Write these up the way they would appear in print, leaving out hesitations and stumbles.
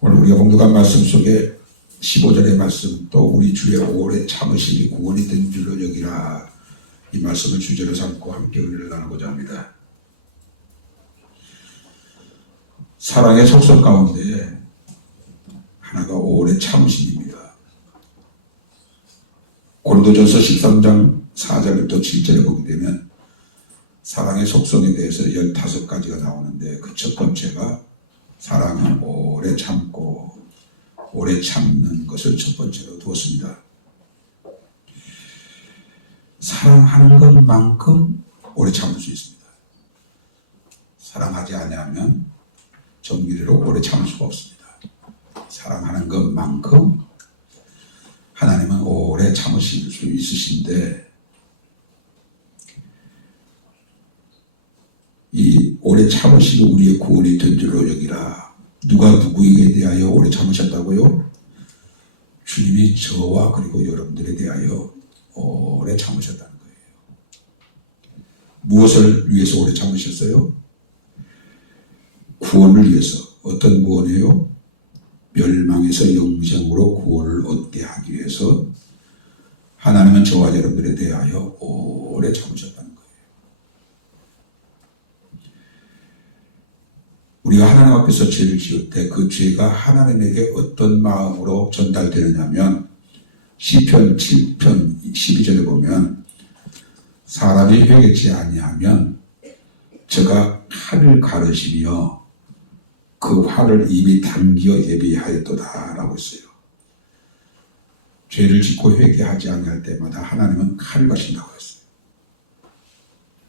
오늘 우리가 공독한 말씀 속에 15절의 말씀, 또 우리 주의 오래 참으심이 구원이 된 줄로 여기라, 이 말씀을 주제로 삼고 함께 은혜를 나누고자 합니다. 사랑의 속성 가운데 하나가 오래 참으심입니다. 고린도전서 13장 4절부터 7절에 보게 되면 사랑의 속성에 대해서 15가지가 나오는데, 그 첫 번째가 사랑은 오래 참고 오래 참는 것을 첫 번째로 두었습니다. 사랑하는 것만큼 오래 참을 수 있습니다. 사랑하지 아니하면 정밀로 오래 참을 수가 없습니다. 사랑하는 것만큼 하나님은 오래 참으실 수 있으신데, 이 오래 참으시고 우리의 구원이 된 줄로 여기라. 누가 누구에게 대하여 오래 참으셨다고요? 주님이 저와 그리고 여러분들에 대하여 오래 참으셨다는 거예요. 무엇을 위해서 오래 참으셨어요? 구원을 위해서. 어떤 구원이에요? 멸망에서 영생으로 구원을 얻게 하기 위해서 하나님은 저와 여러분들에 대하여 오래 참으셨다는 거예요. 우리가 하나님 앞에서 죄를 지을 때 그 죄가 하나님에게 어떤 마음으로 전달되느냐면, 시편 7편 12절에 보면 사람이 회개치 아니하면 저가 칼을 가르시며 그 활을 입이 당겨 예비하였도다 라고 했어요. 죄를 짓고 회개하지 아니할 때마다 하나님은 칼을 가신다고 했어요.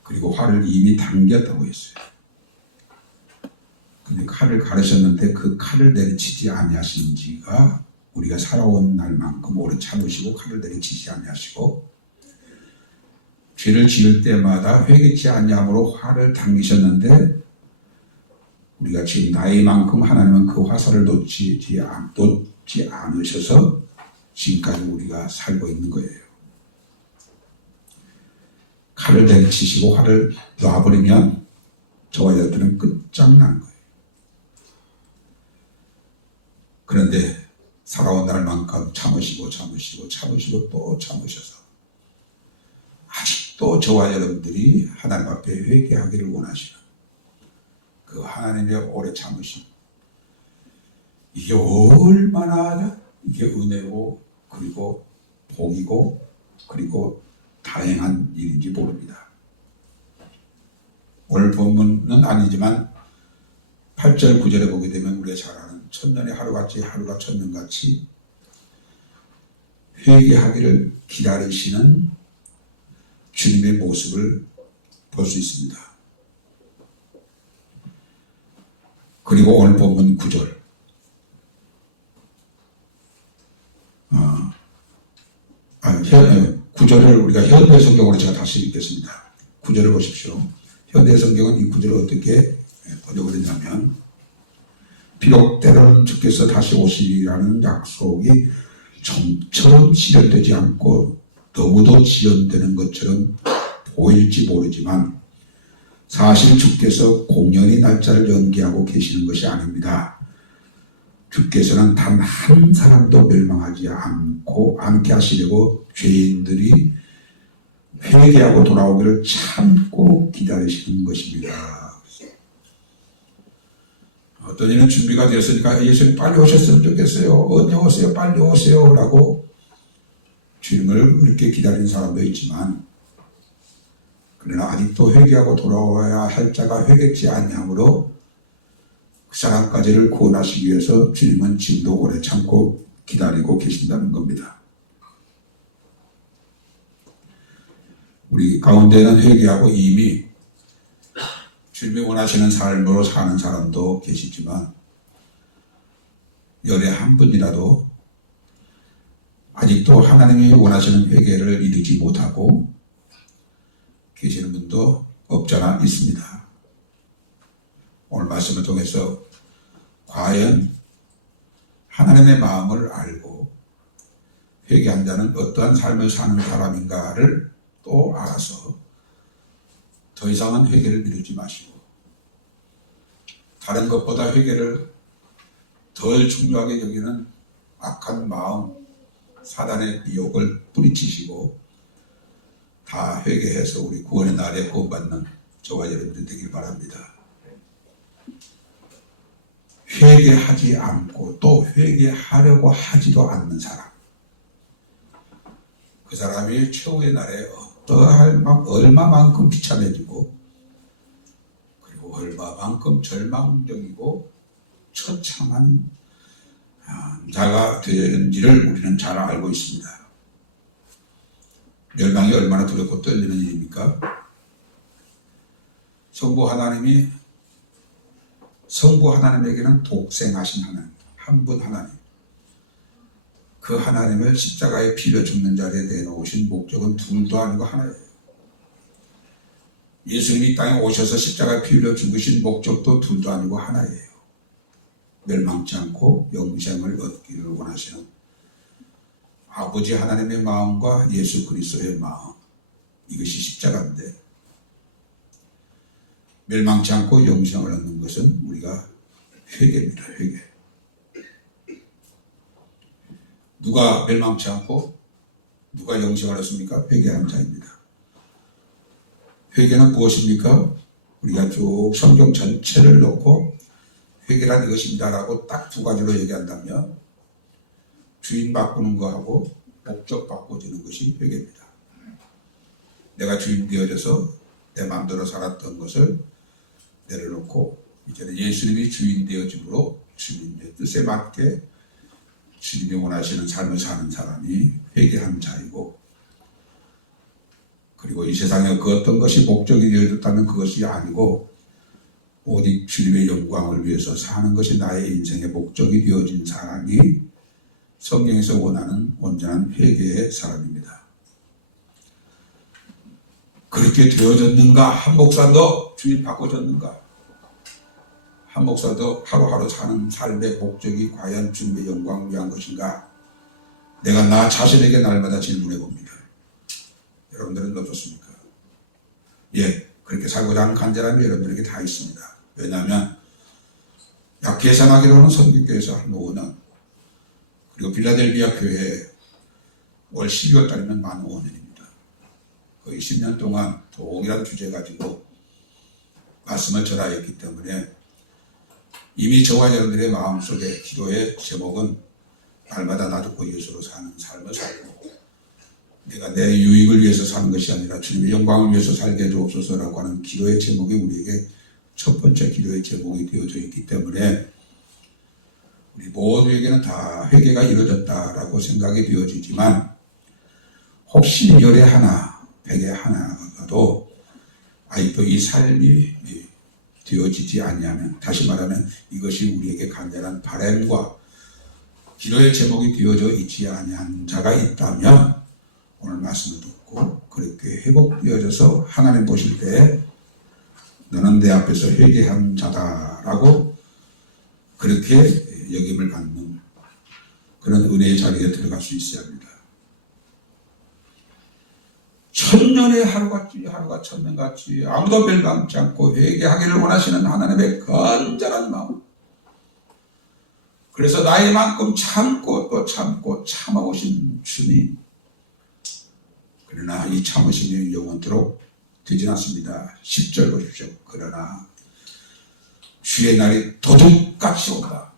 그리고 활을 입이 당겼다고 했어요. 근데 칼을 가르셨는데 그 칼을 내리치지 아니하신 지가 우리가 살아온 날만큼 오래 참으시고 칼을 내리치지 아니하시고, 죄를 지을 때마다 회개치 아니함으로 활을 당기셨는데, 우리가 지금 나이만큼 하나님은 그 화살을 놓지 않으셔서 지금까지 우리가 살고 있는 거예요. 칼을 내리치시고 활을 놔버리면 저와 여러분은 끝장난 거예요. 그런데 살아온 날만큼 참으시고 또 참으셔서 아직도 저와 여러분들이 하나님 앞에 회개하기를 원하시는 그 하나님의 오래 참으심, 이게 얼마나 이게 은혜고 그리고 복이고 그리고 다행한 일인지 모릅니다. 오늘 본문은 아니지만 8절 9절에 보게 되면 우리가 잘 아는 천년의 하루같이 하루가 천년같이 회개하기를 기다리시는 주님의 모습을 볼 수 있습니다. 그리고 오늘 본문 9절, 9절을 우리가 현대 성경으로 제가 다시 읽겠습니다. 9절을 보십시오. 현대 성경은 이 9절을 어떻게 번역을 했냐면, 비록 때로는 주께서 다시 오시리라는 약속이 좀처럼 실현되지 않고 너무도 지연되는 것처럼 보일지 모르지만, 사실 주께서 공연히 날짜를 연기하고 계시는 것이 아닙니다. 주께서는 단 한 사람도 멸망하지 않게 하시려고 죄인들이 회개하고 돌아오기를 참고 기다리시는 것입니다. 어떤 이는 준비가 되었으니까 예수님 빨리 오셨으면 좋겠어요. 언제 오세요? 빨리 오세요 라고 주님을 그렇게 기다리는 사람도 있지만, 그러나 아직도 회개하고 돌아와야 할 자가 회개치 아니하므로 그 사람까지를 구원하시기 위해서 주님은 지금도 오래 참고 기다리고 계신다는 겁니다. 우리 가운데는 회개하고 이미 주님이 원하시는 삶으로 사는 사람도 계시지만, 열에 한 분이라도 아직도 하나님이 원하시는 회개를 이루지 못하고 계시는 분도 없잖아 있습니다. 오늘 말씀을 통해서 과연 하나님의 마음을 알고 회개한 자는 어떠한 삶을 사는 사람인가를 또 알아서 더 이상은 회개를 미루지 마시고, 다른 것보다 회개를 덜 중요하게 여기는 악한 마음, 사단의 미혹을 뿌리치시고 다 회개해서 우리 구원의 날에 구원받는 저와 여러분들 되길 바랍니다. 회개하지 않고 또 회개하려고 하지도 않는 사람, 그 사람이 최후의 날에 얼마만큼 비참해지고 그리고 얼마만큼 절망적이고 처참한 자가 되는지를 우리는 잘 알고 있습니다. 멸망이 얼마나 두렵고 떨리는 일입니까? 성부 하나님에게는 독생하신 하나님, 한 분 하나님, 그 하나님을 십자가에 피려 죽는 자리에 내놓으신 목적은 둘도 아니고 하나예요. 예수님이 이 땅에 오셔서 십자가에 피려 죽으신 목적도 둘도 아니고 하나예요. 멸망치 않고 영생을 얻기를 원하시는 아버지 하나님의 마음과 예수 그리스도의 마음, 이것이 십자가인데, 멸망치 않고 영생을 얻는 것은 우리가 회개입니다. 회개. 누가 멸망치 않고 누가 영생을 얻습니까? 회개하는 자입니다. 회개는 무엇입니까? 우리가 쭉 성경 전체를 놓고 회개란 이것입니다 라고 딱 두 가지로 얘기한다면 주인 바꾸는 거하고 목적 바꿔주는 것이 회개입니다. 내가 주인 되어져서 내 마음대로 살았던 것을 내려놓고 이제는 예수님이 주인 되어짐으로 주님의 뜻에 맞게 주님이 원하시는 삶을 사는 사람이 회개한 자이고, 그리고 이 세상에 그 어떤 것이 목적이 되어졌다면 그것이 아니고 오직 주님의 영광을 위해서 사는 것이 나의 인생의 목적이 되어진 사람이 성경에서 원하는 온전한 회개의 사람입니다. 그렇게 되어졌는가? 한 목사도 주인 바꿔졌는가? 한 목사도 하루하루 사는 삶의 목적이 과연 주님의 영광을 위한 것인가? 내가 나 자신에게 날마다 질문해 봅니다. 여러분들은 어떻습니까? 예, 그렇게 살고자 하는 간절함이 여러분들에게 다 있습니다. 왜냐하면 약 계산하기로는 성교교에서 한 5년, 그리고 빌라델비아 교회 올 12월 달이면 만 5년입니다. 거의 10년 동안 동일한 주제 가지고 말씀을 전하였기 때문에 이미 저와 여러분들의 마음속에 기도의 제목은 날마다 나 죽고 예수로 사는 삶을 살고, 내가 내 유익을 위해서 사는 것이 아니라 주님의 영광을 위해서 살게 해주옵소서라고 하는 기도의 제목이 우리에게 첫 번째 기도의 제목이 되어져 있기 때문에 우리 모두에게는 다 회개가 이루어졌다라고 생각이 되어지지만, 혹시 열에 하나, 백에 하나가도 아직도 이 삶이 되어지지 않냐면, 다시 말하면 이것이 우리에게 간절한 바람과 기도의 제목이 되어져 있지 아니한 자가 있다면 오늘 말씀을 듣고 그렇게 회복되어져서 하나님 보실 때 너는 내 앞에서 회개한 자다라고 그렇게 여김을 받는 그런 은혜의 자리에 들어갈 수 있어야 합니다. 천년의 하루같이 하루가 천년같이 아무도 멸망치 않고 회개하기를 원하시는 하나님의 간절한 마음, 그래서 나이만큼 참고 또 참고 참아오신 주님, 그러나 이 참으심이 영원토록 되진 않습니다. 10절 보십시오. 그러나 주의 날이 도둑같이 온다.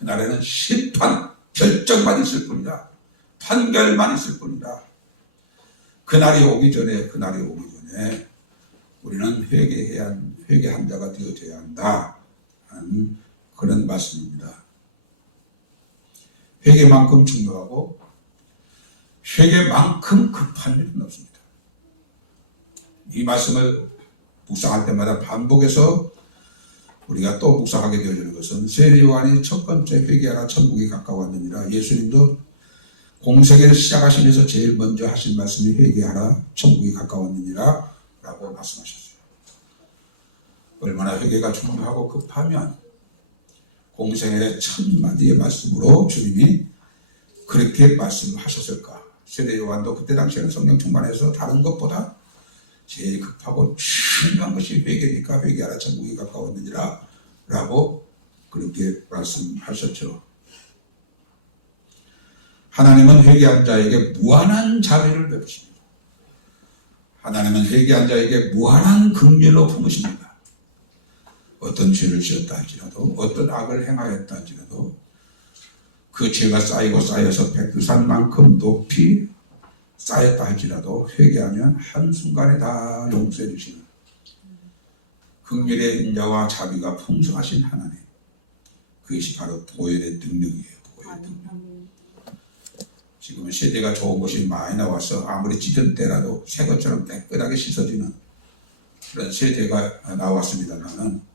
그날에는 심판, 결정만 있을 뿐이다. 판결만 있을 뿐이다. 그날이 오기 전에 우리는 회개한 자가 되어져야 한다 하는 그런 말씀입니다. 회개만큼 중요하고 회개만큼 급한 일은 없습니다. 이 말씀을 묵상할 때마다 반복해서 우리가 또 묵상하게 되어지는 것은 세례 요한이 첫 번째 회개하라 천국이 가까웠느니라, 예수님도 공생애를 시작하시면서 제일 먼저 하신 말씀이 회개하라 천국이 가까웠느니라 라고 말씀하셨어요. 얼마나 회개가 중요하고 급하면 공생애의 첫 마디의 말씀으로 주님이 그렇게 말씀하셨을까. 세례 요한도 그때 당시에는 성령 충만해서 다른 것보다 제일 급하고 중요한 것이 회개니까 회개하라 천국이 가까웠느니라 라고 그렇게 말씀하셨죠. 하나님은 회개한 자에게 무한한 자비를 베푸십니다. 하나님은 회개한 자에게 무한한 긍휼로 품으십니다. 어떤 죄를 지었다 할지라도, 어떤 악을 행하였다 할지라도 그 죄가 쌓이고 쌓여서 백두산만큼 높이 쌓였다 할지라도 회개하면 한순간에 다 용서해 주시는 긍휼의 인자와 자비가 풍성하신 하나님, 그것이 바로 보혈의 능력이에요. 보혈의 능력. 지금은 세대가 좋은 것이 많이 나와서 아무리 찢은 때라도 새 것처럼 깨끗하게 씻어지는 그런 세대가 나왔습니다만은,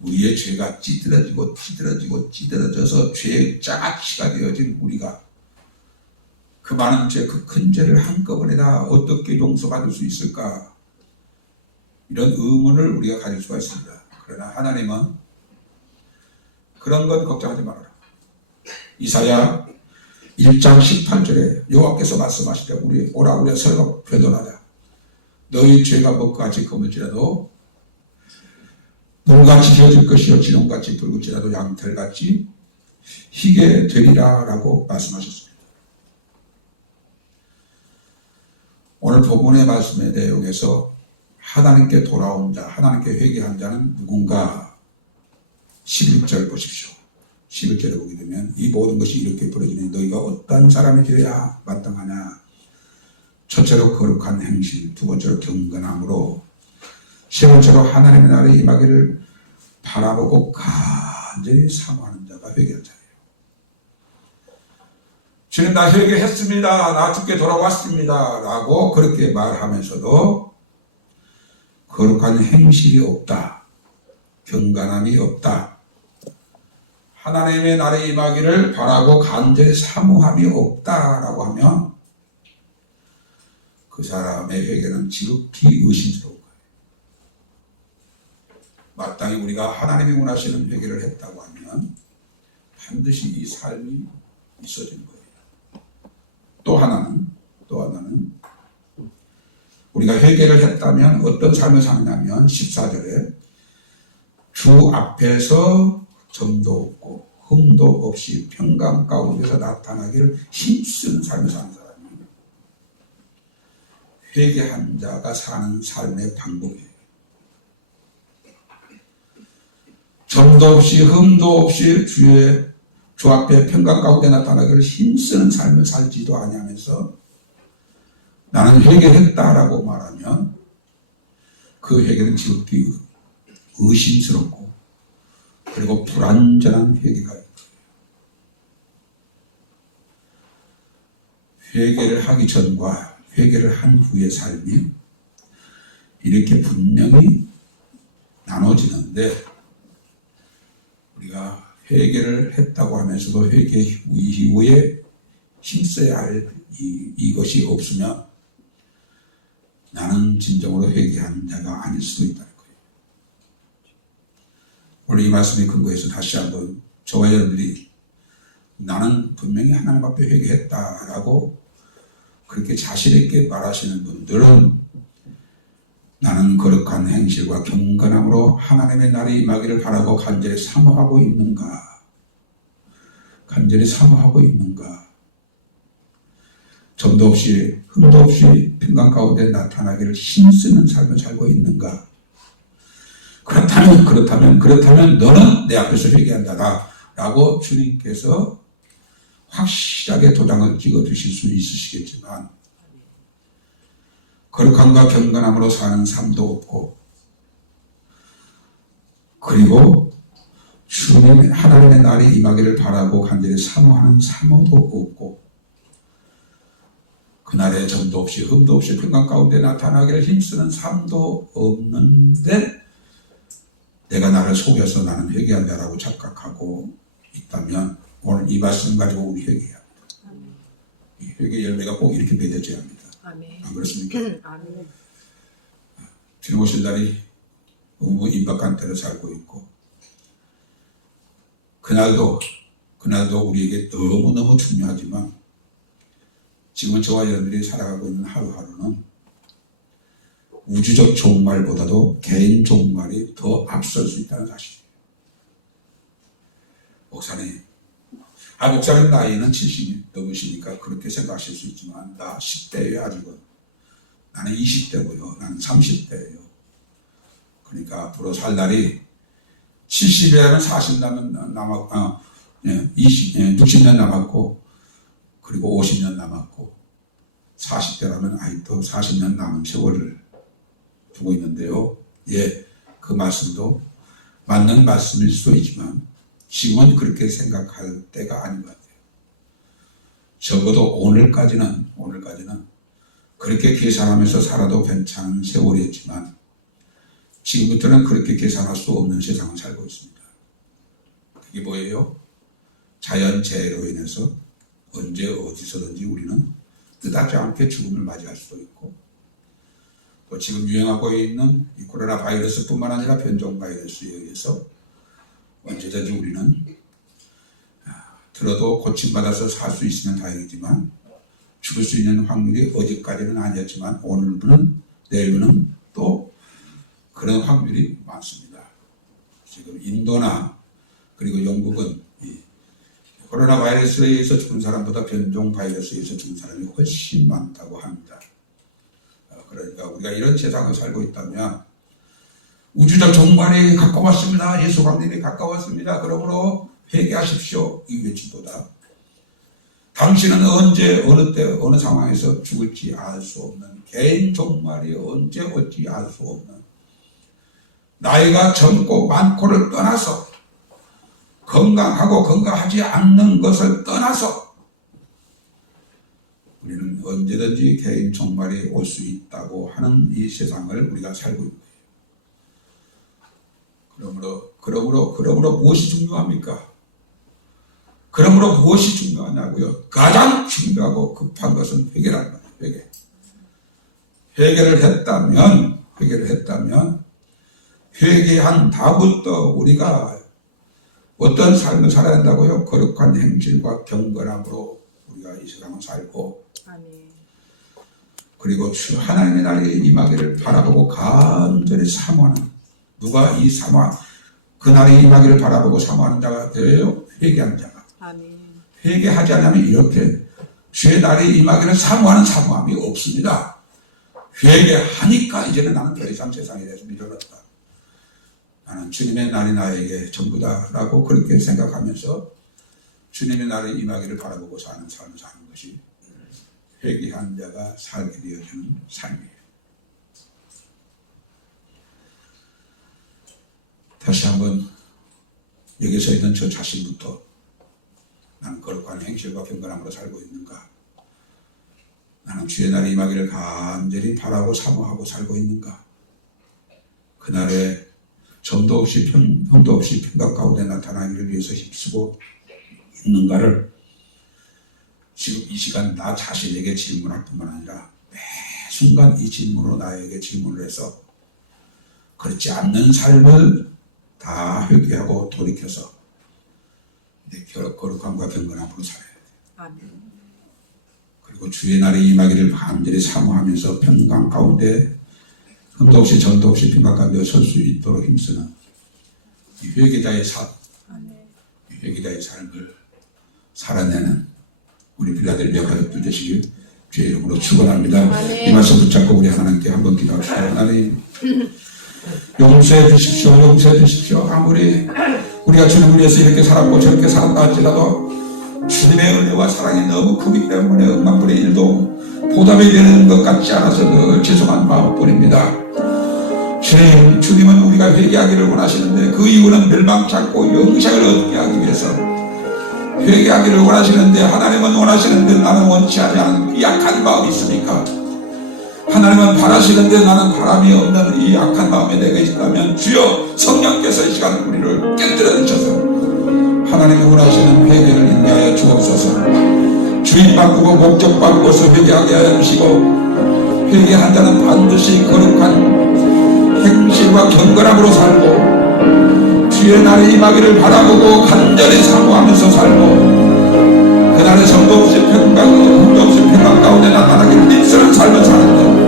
우리의 죄가 찌들어져서 죄의 짜치가 되어진 우리가 그 많은 죄, 그 큰 죄를 한꺼번에 다 어떻게 용서받을 수 있을까? 이런 의문을 우리가 가질 수가 있습니다. 그러나 하나님은 그런 건 걱정하지 말아라. 이사야 1장 18절에 여호와께서 말씀하실 때 우리 오라 서로 변론하자. 너희 죄가 먹같이 검을지라도 물같이 지어질 것이요 진홍같이 붉을지라도 양털같이 희게 되리라 라고 말씀하셨습니다. 오늘 본문의 말씀의 내용에서 하나님께 돌아온 자, 하나님께 회개한 자는 누군가? 11절 보십시오. 11절에 보게 되면 이 모든 것이 이렇게 벌어지니 너희가 어떤 사람이 되어야 마땅하냐? 첫째로 거룩한 행실, 두 번째로 경건함으로, 세 번째로 하나님의 나라에 임하기를 바라보고 간절히 사모하는 자가 회개한 자예요. 주님, 나 회개했습니다. 나 주께 돌아왔습니다. 라고 그렇게 말하면서도 거룩한 행실이 없다. 경건함이 없다. 하나님의 나라에 임하기를 바라고 간절히 사모함이 없다라고 하면 그 사람의 회개는 지극히 의심스러운 거예요. 마땅히 우리가 하나님이 원하시는 회개를 했다고 하면 반드시 이 삶이 있어지는 거예요. 또 하나는 우리가 회개를 했다면 어떤 삶을 사느냐면 14절에 주 앞에서 점도 없고 흠도 없이 평강 가운데서 나타나기를 힘쓰는 삶을 사는 사람이에요. 회개한 자가 사는 삶의 방법이에요. 점도 없이 흠도 없이 주 앞에 평강 가운데 나타나기를 힘쓰는 삶을 살지도 아니하면서 나는 회개했다라고 말하면 그 회개는 지극히 의심스럽고 그리고 불완전한 회개가 있어요. 회개를 하기 전과 회개를 한 후의 삶이 이렇게 분명히 나눠지는데, 우리가 회개를 했다고 하면서도 회개 이후에 힘써야 할 이것이 없으면 나는 진정으로 회개한 자가 아닐 수도 있다는 거예요. 오늘 이 말씀에 근거해서 다시 한번 저와 여러분들이 나는 분명히 하나님 앞에 회개했다라고 그렇게 자신 있게 말하시는 분들은 나는 거룩한 행실과 경건함으로 하나님의 날이 임하기를 바라고 간절히 사모하고 있는가? 간절히 사모하고 있는가? 점도 없이 흠도 없이 평강 가운데 나타나기를 힘쓰는 삶을 살고 있는가? 그렇다면 너는 내 앞에서 회개한다다 라고 주님께서 확실하게 도장을 찍어 주실 수 있으시겠지만, 거룩함과 경건함으로 사는 삶도 없고, 그리고 주님의 하나님의 날이 임하기를 바라고 간절히 사모하는 사모도 없고, 그날의 점도 없이 흠도 없이 평강 가운데 나타나기를 힘쓰는 삶도 없는데 내가 나를 속여서 나는 회개한다라고 착각하고 있다면 오늘 이 말씀 가지고 우리 회개해야 합니다. 이 회개 열매가 꼭 이렇게 맺어져야 합니다. 아멘. 안 그렇습니까? 아멘. 주님 오실 날이 너무 임박한 때로 살고 있고, 그날도 우리에게 너무너무 중요하지만 지금은 저와 여러분들이 살아가고 있는 하루하루는 우주적 종말보다도 개인 종말이 더 앞설 수 있다는 사실이에요. 목사님, 목사님 나이는 70이 넘으시니까 그렇게 생각하실 수 있지만 나 10대예요 아직은. 나는 20대고요. 나는 30대예요. 그러니까 앞으로 살 날이 70이라면 60년 남았고 그리고 50년 남았고 40대라면 아직도 40년 남은 세월을 두고 있는데요. 예, 그 말씀도 맞는 말씀일 수도 있지만 지금은 그렇게 생각할 때가 아닌 것 같아요. 적어도 오늘까지는 그렇게 계산하면서 살아도 괜찮은 세월이었지만 지금부터는 그렇게 계산할 수 없는 세상을 살고 있습니다. 그게 뭐예요? 자연재해로 인해서 언제 어디서든지 우리는 뜻하지 않게 죽음을 맞이할 수도 있고 또 지금 유행하고 있는 이 코로나 바이러스뿐만 아니라 변종 바이러스에 의해서 언제든지 우리는 들어도 고침받아서 살 수 있으면 다행이지만 죽을 수 있는 확률이 어제까지는 아니었지만 오늘부는 내일부는 또 그런 확률이 많습니다. 지금 인도나 그리고 영국은 이 코로나 바이러스에 의해서 죽은 사람보다 변종 바이러스에 의해서 죽은 사람이 훨씬 많다고 합니다. 그러니까 우리가 이런 세상을 살고 있다면 우주적 종말에 가까웠습니다. 예수 강림에 가까웠습니다. 그러므로 회개하십시오. 이 외침보다 당신은 언제 어느 때 어느 상황에서 죽을지 알 수 없는 개인 종말이 언제 올지 알 수 없는 나이가 젊고 많고를 떠나서 건강하고 건강하지 않는 것을 떠나서 우리는 언제든지 개인 종말이 올 수 있다고 하는 이 세상을 우리가 살고 있는 거예요. 그러므로 무엇이 중요합니까? 그러므로 무엇이 중요하냐고요? 가장 중요하고 급한 것은 회개라는 거예요. 회개를 했다면 회개한 다음부터 우리가 어떤 삶을 살아야 한다고요? 거룩한 행실과 경건함으로 우리가 이 세상을 살고 그리고 주 하나님의 날이 임하기를 바라보고 간절히 사모하는 누가 그 날이 임하기를 바라보고 사모하는 자가 되어요? 회개하는 자가. 회개하지 않으면 이렇게 주의 날이 임하기를 사모하는 사모함이 없습니다. 회개하니까 이제는 나는 더 이상 세상에 대해서 미련없다. 나는 주님의 날이 나에게 전부다라고 그렇게 생각하면서 주님의 날이 임하기를 바라보고 사는 삶을 사는 것이 회개한 자가 살게 되어주는 삶이에요. 다시 한번 여기 서 있는 저 자신부터 나는 거룩한 행실과 경건함으로 살고 있는가? 나는 주의 날이 임하기를 간절히 바라고 사모하고 살고 있는가? 그날에 점도 없이 형도 없이 평강 가운데 나타나기를 위해서 힘쓰고 있는가를 지금 이 시간 나 자신에게 질문할 뿐만 아니라 매 순간 이 질문으로 나에게 질문을 해서 그렇지 않는 삶을 다 회개하고 돌이켜서 거룩함과 경건함으로 살아야 돼요. 아멘. 그리고 주의 날이 임하기를 간절히 사모하면서 평강 가운데 흠도 없이 전도 없이 평강 가운데 설 수 있도록 힘쓰는 이 회개자의 삶, 이 회개자의 삶을 살아내는 우리 빌라델비아 가족들 되시길 주의 이름으로 축원합니다. 이 말씀 붙잡고 우리 하나님께 한번 기도합시다. 하나님 용서해 주십시오. 아무리 우리가 주님을 위해서 이렇게 살았고 저렇게 살았다 할지라도 주님의 은혜와 사랑이 너무 크기 때문에 억만분의 일도 보답이 되는 것 같지 않아서 늘 죄송한 마음뿐입니다. 주님은 우리가 회개하기를 원하시는데 그 이유는 멸망치 않고 영생을 얻게 하기 위해서 회개하기를 원하시는데 하나님은 원하시는데 나는 원치 않는 이 약한 마음이 있으니까 하나님은 바라시는데 나는 바람이 없는 이 약한 마음에 내가 있다면 주여 성령께서 이 시간 우리를 깨뜨려 주셔서 하나님이 원하시는 회개를 인도하여 주옵소서. 주인 바꾸고 목적 바꾸어서 회개하게 하여 주시고 회개한 자는 반드시 거룩한 행실과 경건함으로 살고 주의 날이 임하기를 바라보고 간절히 사모하면서 살고 그날의 성도 없이 평강 가운데 나타나기를 힘쓰는 삶을 사는데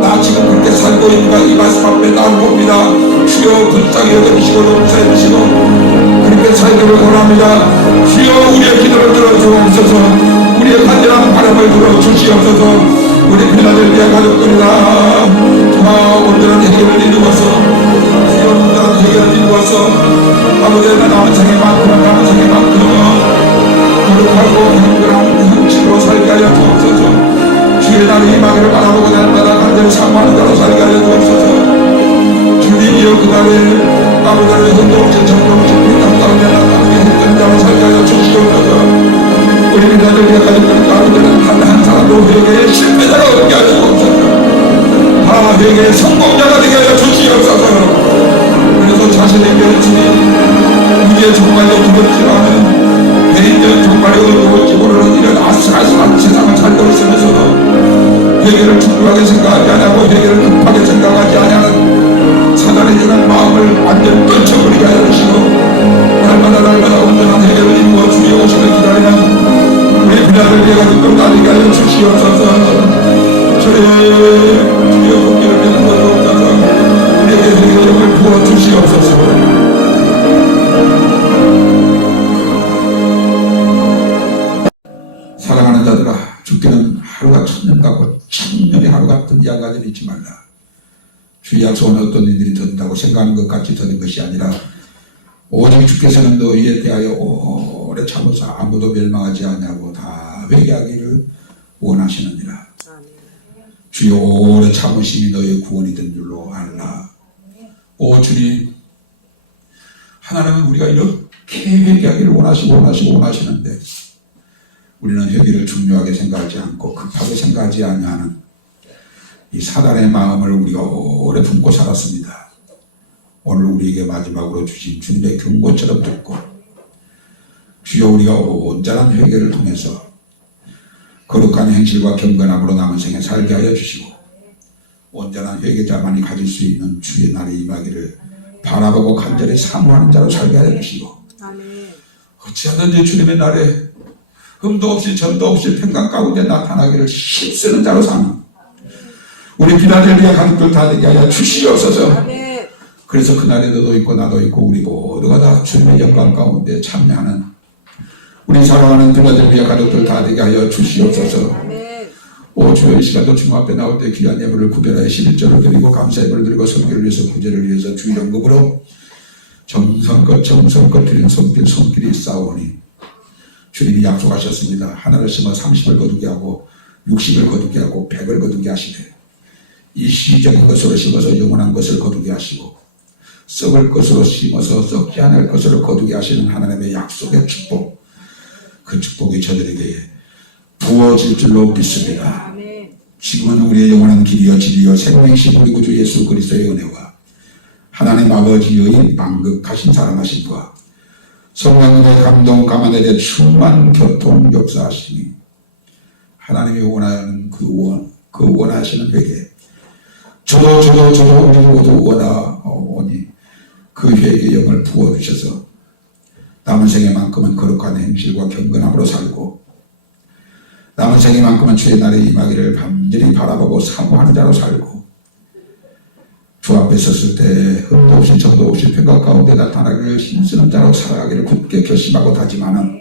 나 지금 그렇게 살고 있는가 이 말씀 앞에 나옵니다. 주여 불쌍히 여겨주시고 용서해 주시고 함께 살기를 원합니다. 주여 우리의 기도를 들어주옵소서. 우리의 간절한 바람을 들어주시옵소서. 우리 필라델피아 가족들이다 온전한 해결을 이루어서 주여 온전한 해결을 이루어서 아버지의 남은 생애만큼 거룩하고 경건한 형식으로 살게 하여 주옵소서. 주의 날이 임하기를 바라보고 날마다 간절히 사모하는 자로 살게 하여 주옵소서. 주님이여 그날에 아버지의 흔도 없이 정도 없이 불감 가운데 나타나게 했던 자로 살게 하여 주시옵소서. 우리 민자들의 가족들 가운데는 단 한 사람도 회개의 실패자가 없게 하여 주옵소서. 다 회개의 성공자가 되게 하여 주시옵소서. 그래서 자신에게 주님 이게 정말로 두렵지만은 개인적 정말로 어려울지 모르는 이런 아슬아슬한 세상을 살고 있으면서도 회개를 중요하게 생각하지 않고 회개를 급하게 생각하지 않는 사단의 이런 마음을 완전히 떨쳐버리게 하여 주시고 날마다 온전한 해결을 이루어 주의 오심을 기다리는 우리 비나를 가족들 나에게 하여 주시옵소서. 주의 복기를 믿는 것도 없어서 우리에게 해결을 부어 주시옵소서. 사랑하는 자들아, 죽기는 하루가 천년 같고 천년이 하루 같은 양가들이 잊지 말라. 주의 약속은 어떤 일들이 더딘다고 생각하는 것 같이 더딘 것이 아니라 오직 주께서는 너희에 대하여 오래 참으사 아무도 멸망하지 않냐고 다 회개하기를 원하시느니라. 주여 오래 참으심이 너희의 구원이 된 줄로 알라. 오 주님, 하나님은 우리가 이렇게 회개하기를 원하시는데 우리는 회개를 중요하게 생각하지 않고 급하게 생각하지 않는 이 사단의 마음을 우리가 오래 품고 살았습니다. 오늘 우리에게 마지막으로 주신 주님의 경고처럼 듣고 주여 우리가 온전한 회개를 통해서 거룩한 행실과 경건함으로 남은 생에 살게 하여 주시고 온전한 회개자만이 가질 수 있는 주의 날이 임하기를 바라보고 간절히 사모하는 자로 살게 하여 주시고 어찌하든지 주님의 날에 흠도 없이 점도 없이 평강 가운데 나타나기를 힘쓰는 자로 사는 우리 빌라델피아 가족들 다 되게 하여 주시옵소서. 그래서 그날에 너도 있고 나도 있고 우리 모두가 다 주님의 영광 가운데 참여하는 우리 사랑하는 빌라델피아 가족들 다 되게 하여 주시옵소서. 오 주여 이 시간도 주님 앞에 나올 때 귀한 예물을 구별하여 11절을 드리고 감사 예물을 드리고 선교를 위해서 구제를 위해서 주 연금으로 정성껏 드린 손길이 싸우니 주님이 약속하셨습니다. 하나를 심어 30을 거두게 하고 60을 거두게 하고 100을 거두게 하시되 이 시적인 것으로 심어서 영원한 것을 거두게 하시고 썩을 것으로 심어서 썩지 않을 것으로 거두게 하시는 하나님의 약속의 축복, 그 축복이 저들에게 부어질 줄로 믿습니다. 지금은 우리의 영원한 길이여 진리여 생명이신 우리 구주 예수 그리스도의 은혜와 하나님 아버지의 만극하신 사랑하심과 성령의 감동 감화에 충만 교통 역사하시니 하나님이 원하는 그 원하시는 회개 저도 우리 모두 원하오니 그 회개의 영을 부어주셔서 남은 생애만큼은 거룩한 행실과 경건함으로 살고 남은 생애만큼은 주의 날에 임하기를 간절히 바라보고 사모하는 자로 살고 주 앞에 섰을 때 흠도 없이 점도 없이 평강 가운데 나타나기를 힘쓰는 자로 살아가기를 굳게 결심하고 다짐하는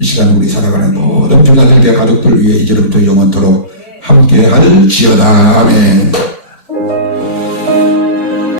이 시간 우리 살아가는 모든 빌라델피아 가족들 위해 이제부터 영원토록 함께 할지어다. 아멘.